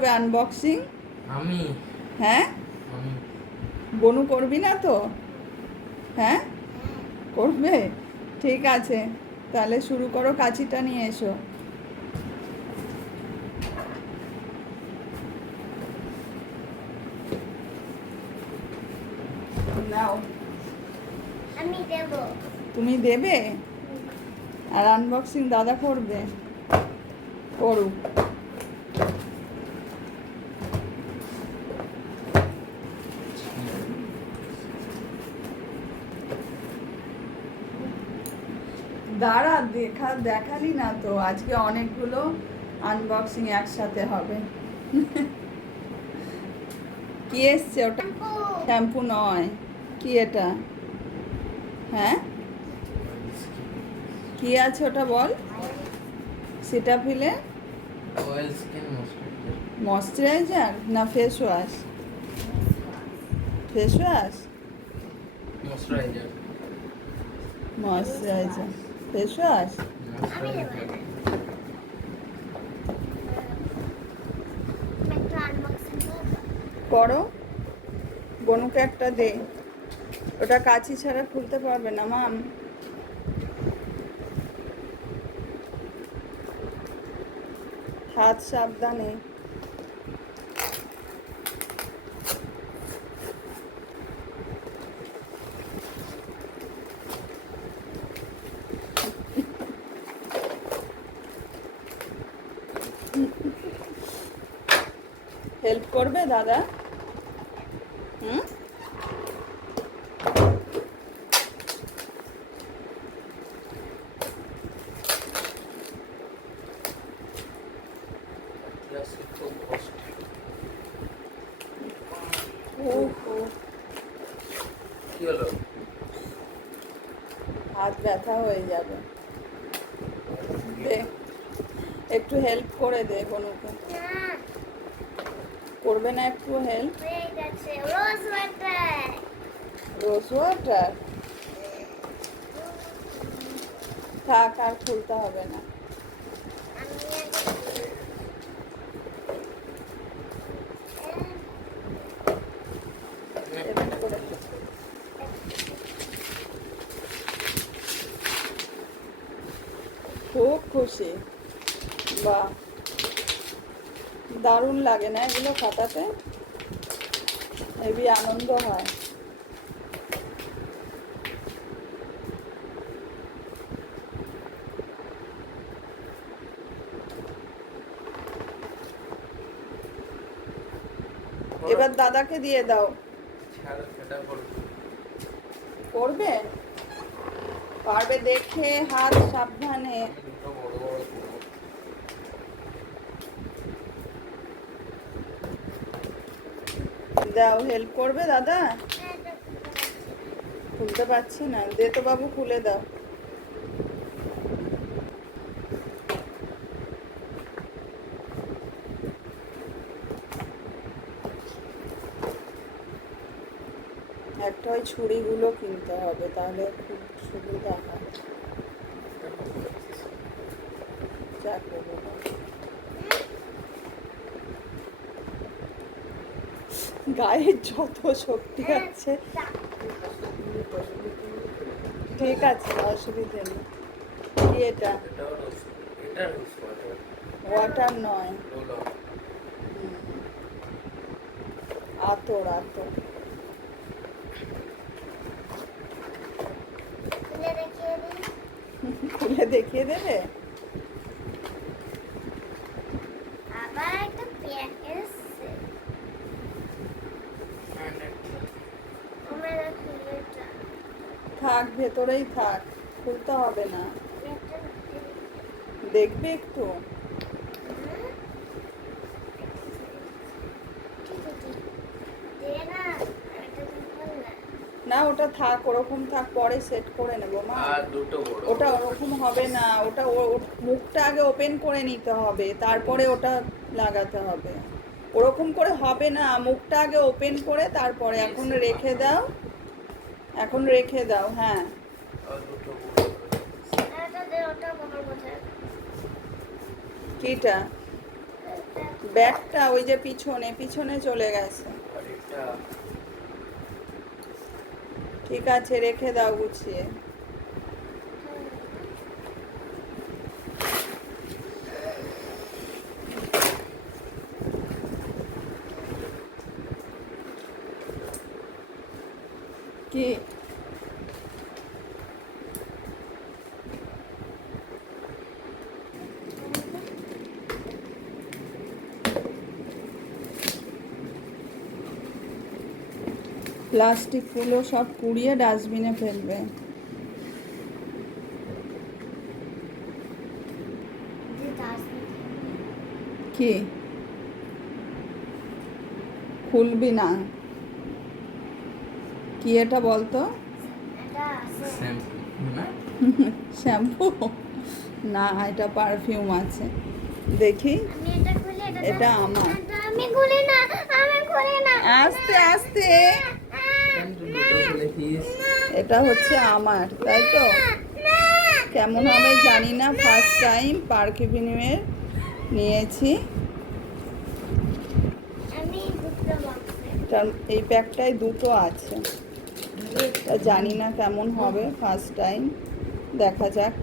করবে আনবক্সিং? আমি। হ্যাঁ, আমি। বনু করবি না তো? হ্যাঁ, করবে। ঠিক আছে, তাহলে শুরু করো, কাঁচিটা নিয়ে এসো। নাও। আমি দেব। তুমি দেবে? আর আনবক্সিং দাদা করবে? করুক। দাঁড়া, দেখালি না তো, আজকে অনেকগুলো আনবক্সিং একসাথে হবে। কি এসছে ওটা? শ্যাম্পু নয়। কি এটা? হ্যাঁ, কি আছে ওটা বল। সেটা ফিলে অয়েল স্কিন ময়শ্চারাইজার। ময়শ্চারাইজার না face wash? Face wash. Moisturiser. Moisturiser, face wash. আমি দেব না। আমি একটু আনবক্সিং করব। করো, বনুকে একটা দে। ওটা কাঁচি ছাড়া খুলতে পারবে না মান। হাত সাবধানে। হেল্প করবে দাদা? হুম, ক্লাসিক খুব কষ্ট। ও ও, কি হলো? হাত ব্যথা হয়ে যাবে। দে, একটু হেল্প করে দে বনুকে। না, করবে না একটু হেল্প? হয়ে গেছে। Rose water. Rose water? থাক, আর খুলতে হবে না। আমি এরকম করে। খুব খুশি। বাহ, দারুণ লাগে না এগুলো ফাটাতে? হেবি আনন্দ হয়। এবার দাদাকে দিয়ে দাও। ছাড়, সেটা করবো। করবে? পারবে দেখে, হাত সাবধানে। আমি দুটো বড় বড় করবো। দাও, হেল্প করবে দাদা? খুলতে পারছি না, দে তো বাবু, খুলে দাও। একটা ওই ছুরিগুলো কিনতে হবে, তাহলে খুব সুবিধা হয়। চাকরি বলো। গায়ে যত শক্তি আছে। ঠিক আছে, অসুবিধে নেই। কি এটা? এটাও রোজ। এটা রোজ ওয়াটার। ওয়াটার নয়। Roll on. হুম, আতর আতর। খুলে দেখিয়ে দিই। খুলে দেখিয়ে দেবে? আবার একটা প্যাক এসছে। আমার খুলে এটা। থাক, ভেতরেই থাক, খুলতে হবে না। এটা দেখবে একটু। ঠিক আছে। দে না, এটা তো খুল না। না, ওটা থাক, ওরকম থাক, পরে সেট করে নেবো মা। আর দুটো বড় ওটা বড়। ওরকম হবে না, ওটা মুখটা আগে ওপেন করে নিতে হবে, তারপরে ওটা লাগাতে হবে। ওরকম করে হবে না, মুখটা আগে ওপেন করে তারপরে। এখন রেখে দাও, এখন রেখে দাও। হ্যাঁ, আর দুটো বড় বড়। এটা দে, ওটা বড় বোঝায়। কিটা? ব্যাগটা ওই যে পিছনে পিছনে চলে গেছে। আর এটা ঠিক আছে, রেখে দাও গুছিয়ে। কি প্লাস্টিকগুলো সব কুড়িয়ে ডাস্টবিনে ফেলবে। যে ডাস্টবিন কি খুলবি না? কি এটা বলতো? এটা আছে। শ্যাম্পু না? শ্যাম্পু না, এটা পারফিউম আছে। দেখি, আমি এটা খুলি, এটা আমার। এটা আমি খুলি না, আমি খুলি না। আস্তে আস্তে। কেন তুই দুটো খুলেছিস? এটা হচ্ছে আমার, তাই তো? কেমন হবে জানি না, ফার্স্ট টাইম পারফিউমের নিয়েছি। আমি দুটো বক্সে। এই প্যাকটায় দুটো আছে। তা জানি না কেমন হবে, ফার্স্ট টাইম, দেখা যাক।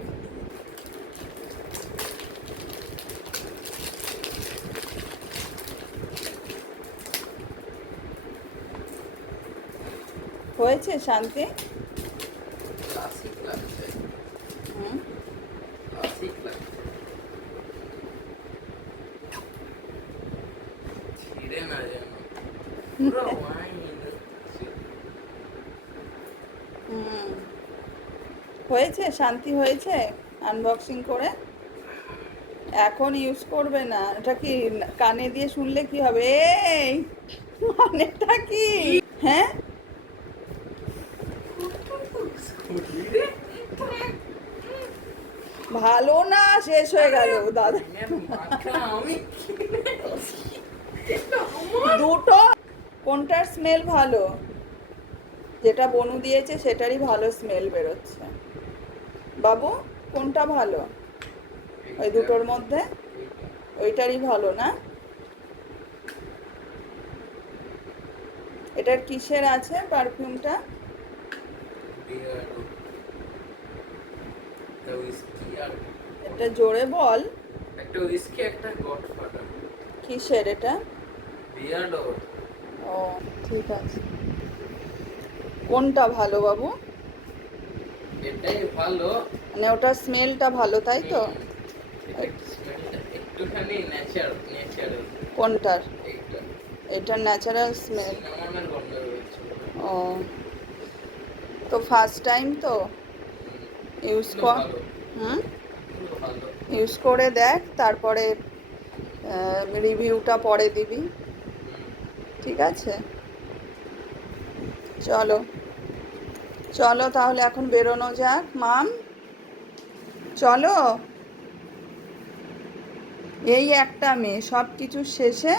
হয়েছে শান্তি? ক্লাসিক লাগছে, হুম, ক্লাসিক লাগছে। ছিঁড়ে না যেন, পুরো wine। হুম। হয়েছে শান্তি, হয়েছে আনবক্সিং করে। এখন ইউজ করবে না, এটা কি কানে দিয়ে শুনলে কি হবে? এই মানেটা কি? হ্যাঁ, ভালো না, শেষ হয়ে গেল দাদা। আমি দুটো, কোনটার স্মেল ভালো? যেটা বনু দিয়েছে সেটারই ভালো স্মেল বেরোচ্ছে। বাবু, কোনটা ভালো ওই দুটোর মধ্যে? ওইটারই ভালো না? এটার কিসের আছে পারফিউমটা? বিয়ার্ডো, একটা উইস্কি আর এটা জোরে বল। একটা উইস্কি, একটা গডফাদার। কিসের এটা? বিয়ার্ডো। ও, ঠিক আছে। কোনটা ভালো বাবু? এটাই ভালো। মানে ওটার স্মেলটা ভালো, তাই তো? এটা স্মেলটা একটুখানি ন্যাচারাল। কোনটার? এইটা এটার ন্যাচারাল স্মেল। সিনামনের গন্ধ রয়েছে। ও, তো ফার্স্ট টাইম তো ইউজ এগুলো কর। ভালো, হুম, এগুলো ভালো। ইউজ করে দেখ, তারপরে রিভিউটা পরে দিবি, ঠিক আছে? চলো চলো তাহলে এখন বেরোনো যাক মাম, চলো। এই একটা মেয়ে সব কিছু শেষে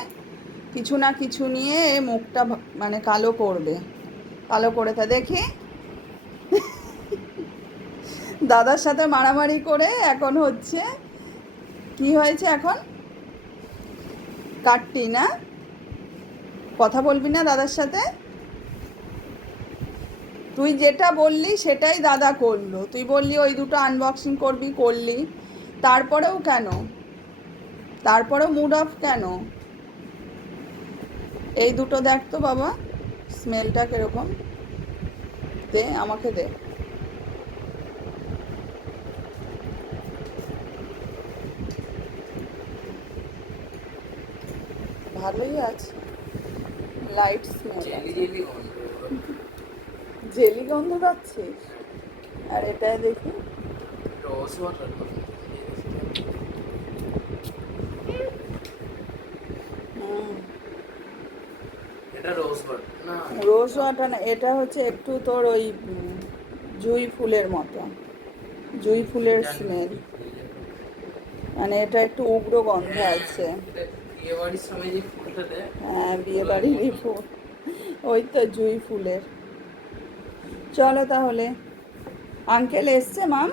কিছু না কিছু নিয়ে মুখটা মানে কালো করবে, কালো করে তা দেখি। দাদার সাথে মারামারি করে এখন হচ্ছে কি হয়েছে এখন? কাটটি না? কথা বলবি না দাদার সাথে? তুই যেটা বললি সেটাই দাদা করলো। তুই বললি ওই দুটো আনবক্সিং করবি, করলি, তারপরেও কেন? তারপরেও মুড অফ কেন? এই দুটো দেখ তো বাবা, স্মেলটা কিরকম, দে আমাকে দে। ভালোই আছে, লাইট স্মেল জেলি আছে। জেলি গন্ধ। জেলি গন্ধ পাচ্ছিস? আর এটা দেখি, রোজ ওয়াটার গন্ধ। হুম, এটা রোজ ওয়াটার না? রোজ ওয়াটার না, এটা হচ্ছে একটু তোর ওই জুঁই ফুলের মতো, জুঁই ফুলের স্মেল, মানে এটা একটু উগ্র গন্ধ আছে। বিয়ে বাড়ির সময় যে ফুলটা দেয়। হ্যাঁ, বিয়ে বাড়িরই ফুল, ওই তো জুঁই ফুলের। চলো তাহলে, আঙ্কেল এসছে মাম,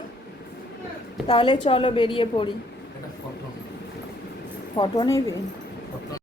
তাহলে চলো বেরিয়ে পড়ি। এটা ফটো। ফটো নিবি? কত